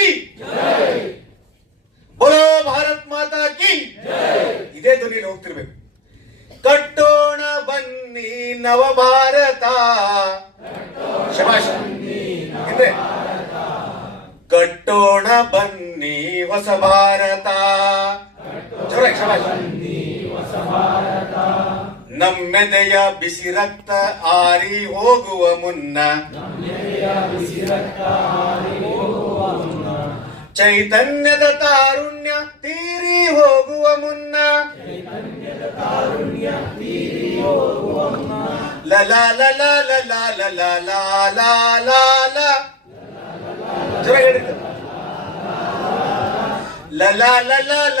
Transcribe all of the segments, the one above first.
ಕಿ ಬೋಲೋ ಭಾರತ್ ಮಾತಾ ಕಿ ಇದೇ ಧ್ವನಿಯಲ್ಲಿ ಹೋಗ್ತಿರ್ಬೇಕು. ಕಟ್ಟೋಣ ಬನ್ನಿ ನವ ಭಾರತ ಶಬಾಷ್. ಹಿಂದೆ. ಕಟ್ಟೋಣ ಬನ್ನಿ ಹೊಸ ಭಾರತ. ಜೋರ ಶಬಾಷ್. ನಮ್ಮೆದೆಯ ಬಿಸಿ ರಕ್ತ ಆರಿ ಹೋಗುವ ಮುನ್ನ. ಚೈತನ್ಯದ ತಾರುಣ್ಯ ತೀರಿ ಹೋಗುವ ಮುನ್ನ ಲಲ ಲಲ ಲಲ ಲಲ ಲಾಲ ಲಾಲ ಜೋರಾಗಿ ಹೇಳಿ. ಲಲ ಲಲ.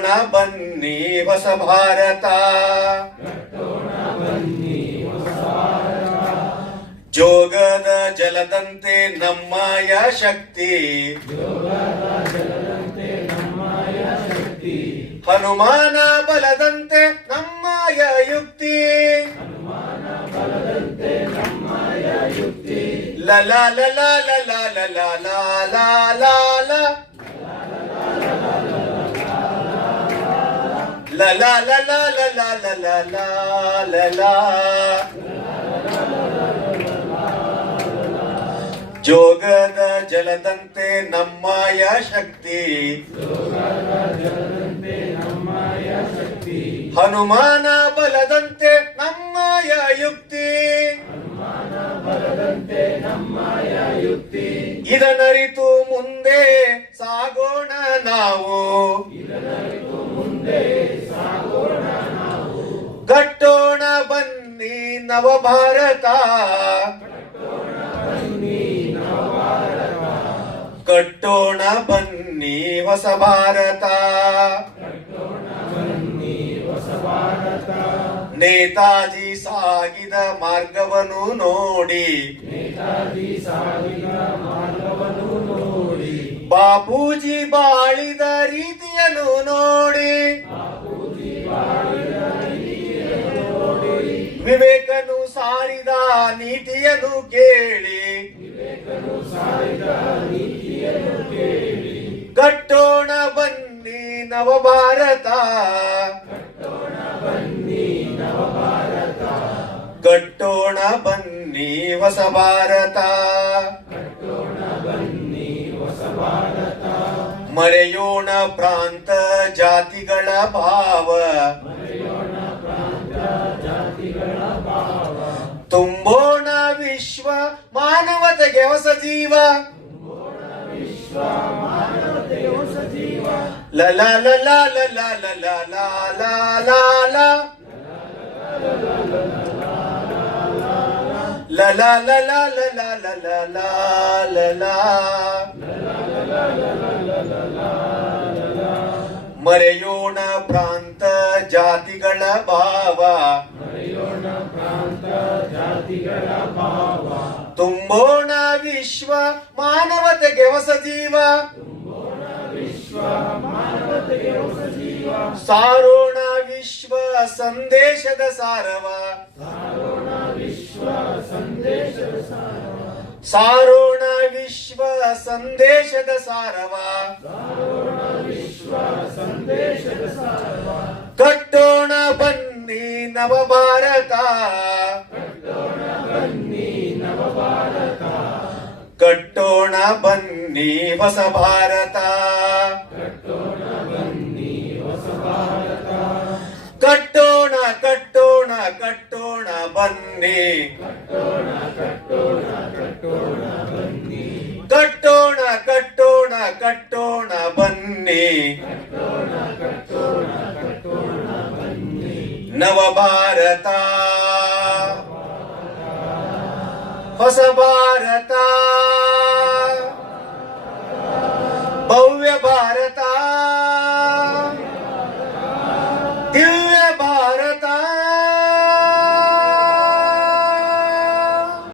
ಕಟ್ಟೋಣ ಬನ್ನಿ ಹೊಸ ಭಾರತ ಜೋಗದ ಜಲದಂತೆ ನಮ್ಮಯ ಶಕ್ತಿ ಹನುಮಾನ ಬಲದಂತೆ ನಮ್ಮಯ ಯುಕ್ತಿ ಲಲ ಲಲ ಲಲ ಲಲ ಲಾಲ ಲಾಲ la la la la la ಜೋಗದ ಜಲದಂತೆ ನಮ್ಮಯ ಶಕ್ತಿ. ಹನುಮಾನ ಬಲದಂತೆ ನಮ್ಮಯ ಯುಕ್ತಿ. ಇದನರಿತು ಮುಂದೆ ಸಾಗೋಣ ನಾವು. ಕಟ್ಟೋಣ ಬನ್ನಿ ನವ ಭಾರತ ಕಟ್ಟೋಣ ಬನ್ನಿ ಹೊಸ ಭಾರತ. ನೇತಾಜಿ ಸಾಗಿದ ಮಾರ್ಗವನ್ನು ನೋಡಿ. ಬಾಪೂಜಿ ಬಾಳಿದ ರೀತಿಯನ್ನು ನೋಡಿ. ಸಾರಿದ ನೀತಿಯನ್ನು ಕೇಳಿ. ಕಟ್ಟೋಣ ಬನ್ನಿ ನವ ಭಾರತ ಕಟ್ಟೋಣ ಬನ್ನಿ ಹೊಸ ಭಾರತ ಮರೆಯೋಣ ಪ್ರಾಂತ ಜಾತಿಗಳ ಭಾವ. ತುಂಬೋಣ ವಿಶ್ವ ಮಾನವತೆಗೆ ಹೊಸ ಜೀವ ಲಲ ಲಲ ಲಲ ಲಲ ಲಾಲ ಲಾಲ ಲಲ ಲಲ ಲಲ ಲಲ ಮರೆಯೋಣ ಪ್ರಾಂತ ಜಾತಿಗಳ ಭಾವ ತುಂಬೋಣ ವಿಶ್ವ ಮಾನವತೆಗೆ ಹೊಸ ಜೀವ. ಸಾರೋಣ ವಿಶ್ವ ಸಂದೇಶದ ಸಾರವ. ಸಾರೋಣ ವಿಶ್ವ ಸಂದೇಶದ ಸಾರವ. ಸಂದೇಶದ ಬನ್ನಿ ನವ ಭಾರತ ಕಟ್ಟೋಣ ಬನ್ನಿ ಹೊಸ ಭಾರತ ನವ ಭಾರತ ಹೊಸ ಭಾರತ। ಭವ್ಯ ಭಾರತ।